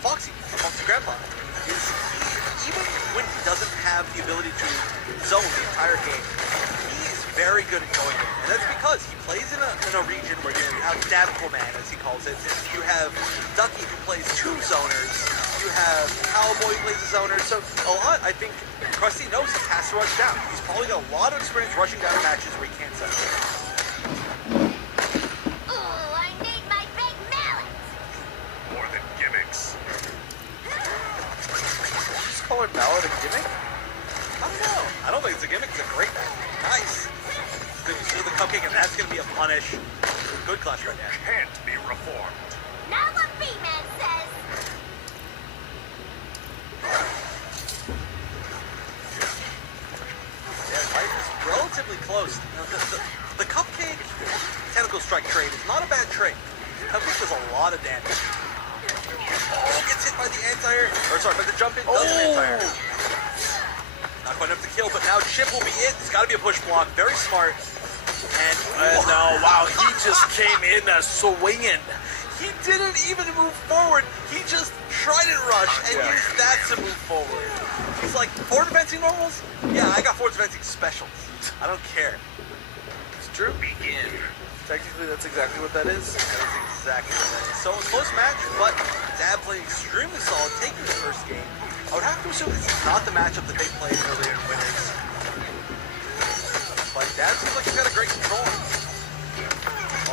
Foxy Grandpa, is even when he doesn't have the ability to zone the entire game, he is very good at going in. And that's because he plays in a region where you have Aquaman, as he calls it. You have Ducky, who plays two zoners. You have Cowboy, who plays a zoner. So a lot, I think, Crusty knows he has to rush down. He's probably got a lot of experience rushing down matches where he can't zone. Call her mallet a gimmick? I don't know. I don't think it's a gimmick. It's a great match. Nice. Good use of the cupcake, and that's going to be a punish. Good clutch right there. Can't be reformed. Now what B-Man says. Yeah, life is relatively close. Now, the cupcake tentacle strike trade is not a bad trade. Cupcake does a lot of damage. Oh, gets hit by the anti-air. Or sorry, by the jump in, does an anti-air. Not quite enough to kill, but now Chip will be it. It's got to be a push block. Very smart. And no, wow, he just came in swinging. He didn't even move forward. He just tried and rush and used that to move forward. He's like, forward advancing normals? Yeah, I got forward advancing specials. I don't care. It's true. Begin. Technically, that's exactly what that is. That is exactly what that is. So, a close match, but Dab played extremely solid, taking the first game. I would have to assume this is not the matchup that they played earlier in winners. But Dab seems like he's got a great control.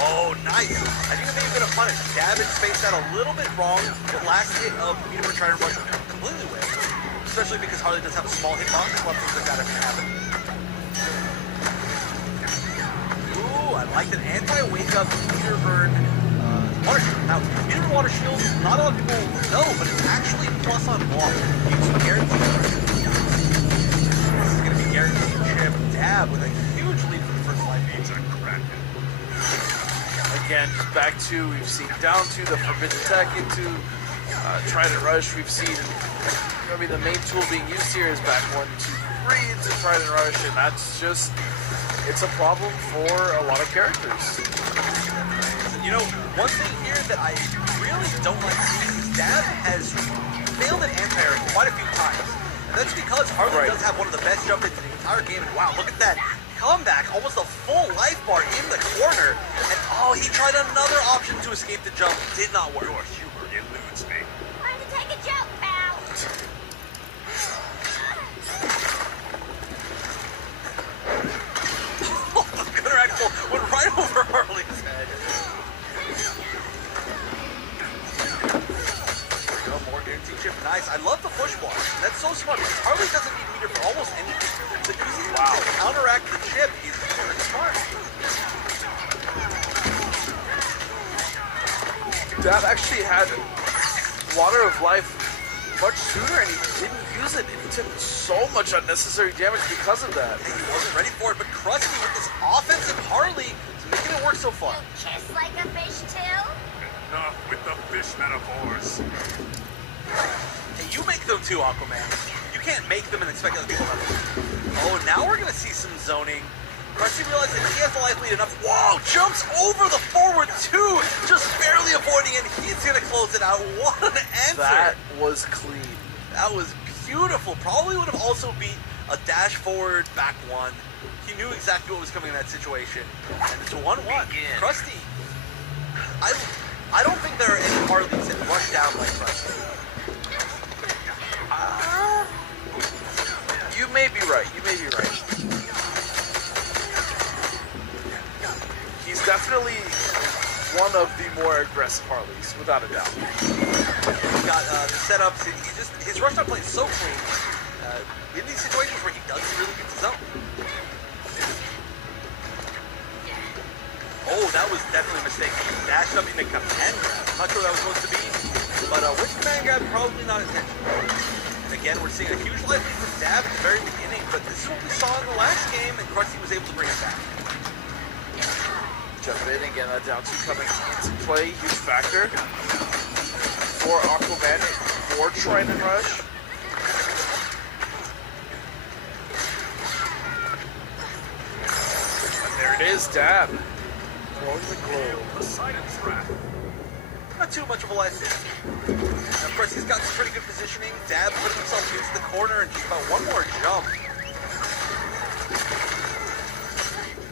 Oh, nice. I think that may have been a punish. Dab had spaced out a little bit wrong. The last hit of Universe trying to rush completely away. Especially because Harley does have a small hitbox. A lot of things like that can happen. I like an anti-wake up meter burn water shield. Now, meter burn water shield, not a lot of people know, but it's actually plus on block. You can guarantee it. This is going to be guaranteed chip. Dab with a huge lead for the first life game. Again, back to, we've seen down to the forbidden tech into try and rush. We've seen, I mean, the main tool being used here is back 1, 2, 3 into try and rush, and that's just, it's a problem for a lot of characters. You know, one thing here that I really don't like seeing is Dab has failed at anti-air quite a few times. And that's because Harley does have one of the best jump hits in the entire game. And wow, look at that comeback. Almost a full life bar in the corner. And oh, he tried another option to escape the jump. Did not work. Your humor eludes me. Time to take a joke, pal. Went right over Harley's head. More guaranteed chip. Nice. I love the push block. That's so smart because Harley doesn't need meter for almost anything. So using it to counteract the chip is very smart. Dab actually had Water of Life much sooner and he didn't use it, and he took so much unnecessary damage because of that. And he wasn't ready for it, but Crusty with this offensive Harley is making it work so far. You kiss like a fish too? Enough with the fish metaphors. Hey, you make them too, Aquaman. You can't make them and expect other people not to. Oh, now we're going to see some zoning. Crusty realizes that he has the life lead enough. Whoa, jumps over the forward two, just barely avoiding it. He's going to close it out. What an answer. That was clean. That was beautiful. Probably would have also beat a dash forward back one. He knew exactly what was coming in that situation. And it's a 1-1. Crusty. I don't think there are any Harleys that rush down like Crusty. You may be right. You may be right. He's definitely one of the more aggressive Harleys, without a doubt. He's got the setups. His rush down play is so clean. In these situations where he doesn't really get the zone. Oh, that was definitely a mistake. He dashed up into command grab. I'm not sure what that was supposed to be, but with command grab, probably not intentional. And again, we're seeing a huge life lead from Dab at the very beginning, but this is what we saw in the last game, and Crusty was able to bring it back. Jump in again, that down two coming into play, huge factor for Aquaman for trying and rush. And there it is, Dab. Blowing the globe. The silent trap. Not too much of a life lead. Crusty's got some pretty good positioning. Dab putting himself into the corner and just about one more jump.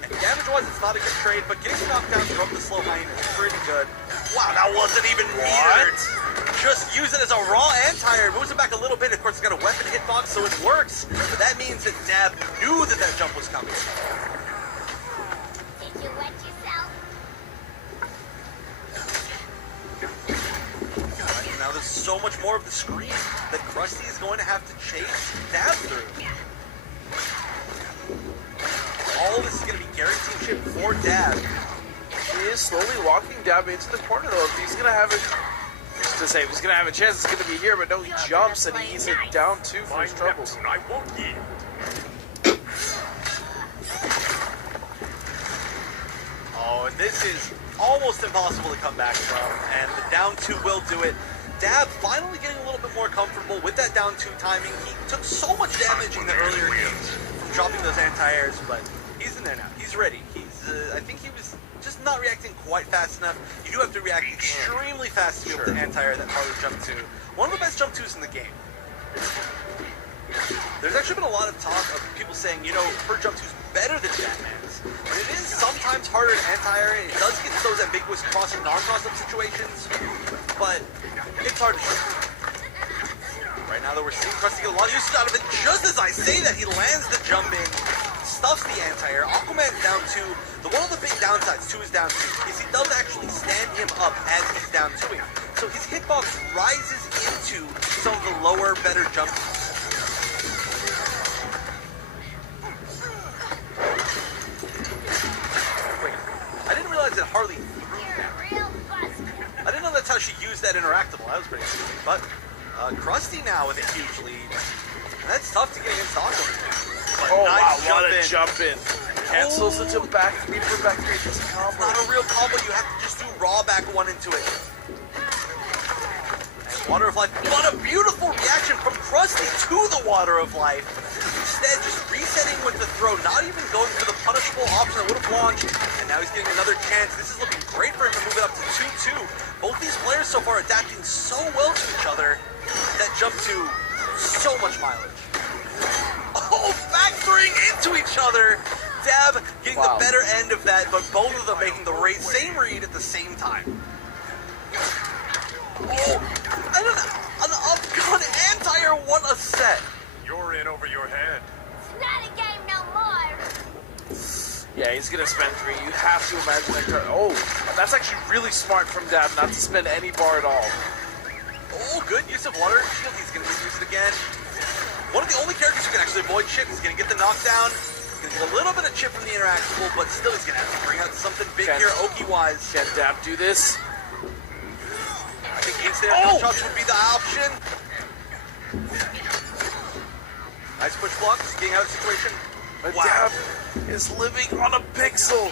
And damage-wise, it's not a good trade, but getting knocked down from the slow hind is pretty good. Wow, that wasn't even metered. Just use it as a raw anti-air. Moves it back a little bit. Of course, it's got a weapon hitbox, so it works. But that means that Dab knew that that jump was coming. Did you wet yourself? And now there's so much more of the screen that Crusty is going to have to chase Dab through. All this is going to be guaranteed chip for Dab. He is slowly walking Dab into the corner, though. If he's going to have it, just to say, if he's going to have a chance, it's going to be here, but no, he jumps and he's it down two for My his troubles. Neptune, I won't yield. Oh, and this is almost impossible to come back from, and the down two will do it. Dab finally getting a little bit more comfortable with that down two timing. He took so much damage in the earlier games from dropping those anti-airs, but he's in there now. He's ready. I think he was just not reacting quite fast enough. You do have to react extremely fast to be able to anti-air that Harley jump two. One of the best jump twos in the game. There's actually been a lot of talk of people saying, you know, her jump two's better than Batman's. But it is sometimes harder to anti-air. It does get those ambiguous cross and non-cross-up situations, but it's hard to show. Right now, though, we're seeing Crusty get a lot of usage out of it. Just as I say that, he lands the jump in, stuffs the anti-air. Aquaman's down two. One of the big downsides to his down two is he does actually stand him up as he's down twoing. So his hitbox rises into some of the lower, better jumps. Wait, I didn't realize that Harley threw You're that. a real buster. I didn't know that's how she used that interactable. That was pretty cool. But Crusty now with a huge lead. And that's tough to get against Aquaman. But Oh, nice wow, what a jump jump in. Cancels it to back three for back three. It's a combo. Not a real combo. You have to just do raw back one into it. And Water of Life. What a beautiful reaction from Crusty to the Water of Life. Instead, just resetting with the throw, not even going for the punishable option that would have launched. And now he's getting another chance. This is looking great for him to move it up to 2-2. Both these players so far adapting so well to each other. That jump to so much mileage. Oh, factoring into each other. Dab getting the better end of that, but both of them making the same read at the same time. Oh, and an up-gun anti-air, what a set. You're in over your head. It's not a game no more. Yeah, he's going to spend three. You have to imagine that card. Oh, that's actually really smart from Dab not to spend any bar at all. Oh, good use of water shield. He's going to use it again. One of the only characters who can actually avoid chip. He's going to get the knockdown. He's going to get a little bit of chip from the interactable, but still he's going to have to bring out something big here, Oki-wise. Can Dab do this? I think instant shots would be the option. Nice push blocks, getting out of the situation. But Dab is living on a pixel.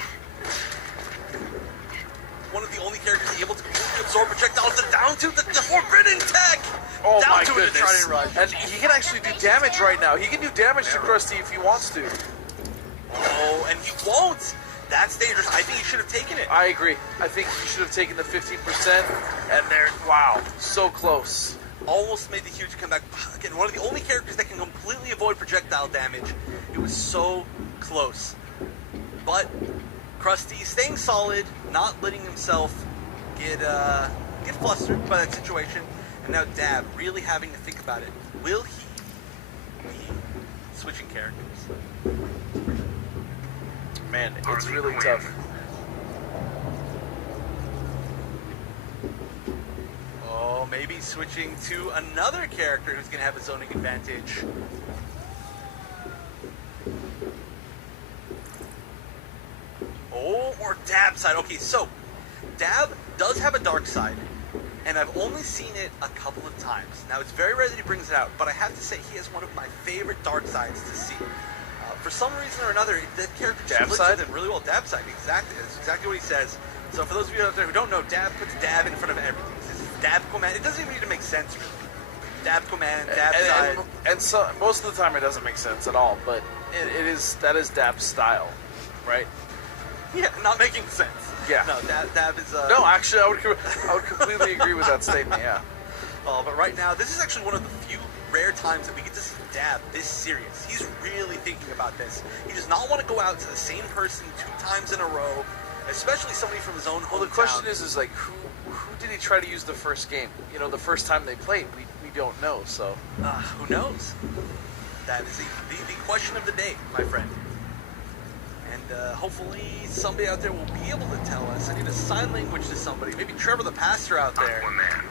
One of the only characters able to completely absorb projectiles. The down to the forbidden tech. Oh down my to goodness. it to try and rush. And he can actually do damage right now. He can do damage to Crusty if he wants to. Oh, and he won't. That's dangerous. I think he should have taken it. I agree. I think he should have taken the 15%. And there, wow, so close. Almost made the huge comeback. Again, one of the only characters that can completely avoid projectile damage. It was so close. But Crusty staying solid, not letting himself get flustered by that situation. And now Dab really having to think about it. Will he be switching characters? Man, it's really tough. Oh, maybe switching to another character who's going to have a zoning advantage. Oh, or Dab side. Okay, so Dab does have a dark side, and I've only seen it a couple of times. Now, it's very rare that he brings it out, but I have to say he has one of my favorite dark sides to see. For some reason or another, that character just flips with him really well. Dab side, exactly. That's exactly what he says. So for those of you out there who don't know, Dab puts Dab in front of everything. This is Dab command. It doesn't even need to make sense, really. Dab command, Dab side. And so most of the time it doesn't make sense at all, but that is Dab's style, right? Yeah, not making sense. Yeah. No, Dab is... No, actually, I would completely agree with that statement, yeah. But right now, this is actually one of the few rare times that we get to see Dab this serious. He's really thinking about this. He does not want to go out to the same person 2 times in a row, especially somebody from his own hometown. Well, the question is like, who did he try to use the first game? You know, the first time they played, we don't know, so. Who knows? That is the question of the day, my friend. And hopefully somebody out there will be able to tell us. I need a sign language to somebody. Maybe Trevor the Pastor out there. Aquaman.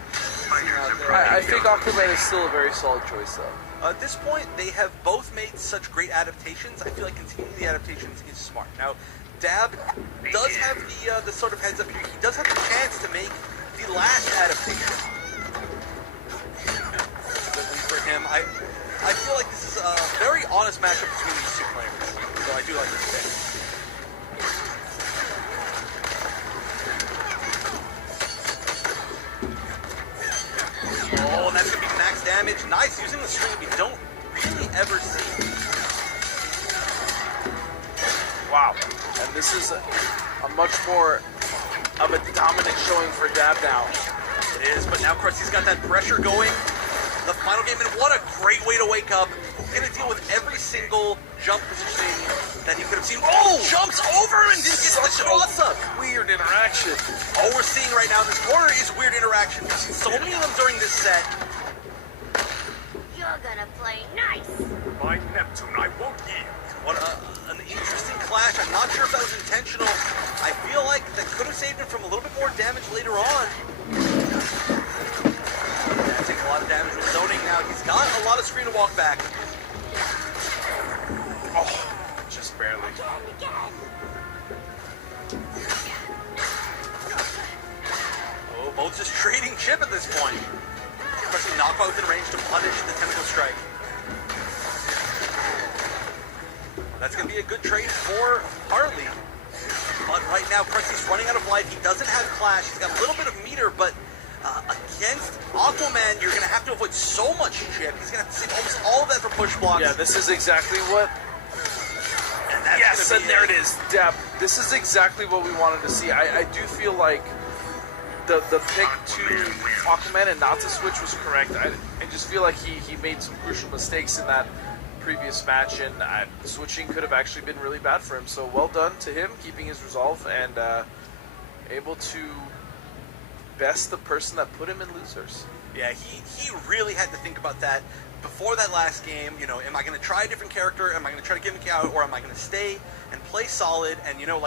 I think Aquaman is still a very solid choice, though. At this point, they have both made such great adaptations. I feel like continuing the adaptations is smart. Now, Dab does have the sort of heads up here. He does have the chance to make the last adaptation. For him, I feel like this is a very honest matchup between these 2 players. So I do like this pick. Oh, and that's going to be max damage. Nice, using the string we don't really ever see. Wow. And this is a much more of a dominant showing for Dab now. It is, but now Crusty's got that pressure going. The final game, and what a great way to wake up. Gonna deal with every single jump positioning that he could have seen. Oh! Jumps over and just gets the cross up. Weird interaction. All we're seeing right now in this corner is weird interaction. We've seen so many of them during this set. You're gonna play nice. By Neptune, I won't yield. What an interesting clash. I'm not sure if that was intentional. I feel like that could have saved him from a little bit more damage later on. Yeah, taking a lot of damage with zoning now. He's got a lot of screen to walk back. Oh, just barely. Oh, both just trading chip at this point. Pressing knockout within range to punish the tentacle strike. That's going to be a good trade for Harley. But right now, Crusty's running out of life. He doesn't have Clash. He's got a little bit of meter, but against Aquaman, you're going to have to avoid so much chip. He's going to have to save almost all of that for push blocks. Yeah, this is exactly what... And that's Yes, gonna and be there it is. Dab. This is exactly what we wanted to see. I do feel like the pick to Aquaman and not to switch was correct. I just feel like he made some crucial mistakes in that previous match, and switching could have actually been really bad for him. So well done to him, keeping his resolve and able to best the person that put him in losers. Yeah, he really had to think about that before that last game. You know, am I going to try a different character? Am I going to try to gimmick out, or am I going to stay and play solid? And you know, like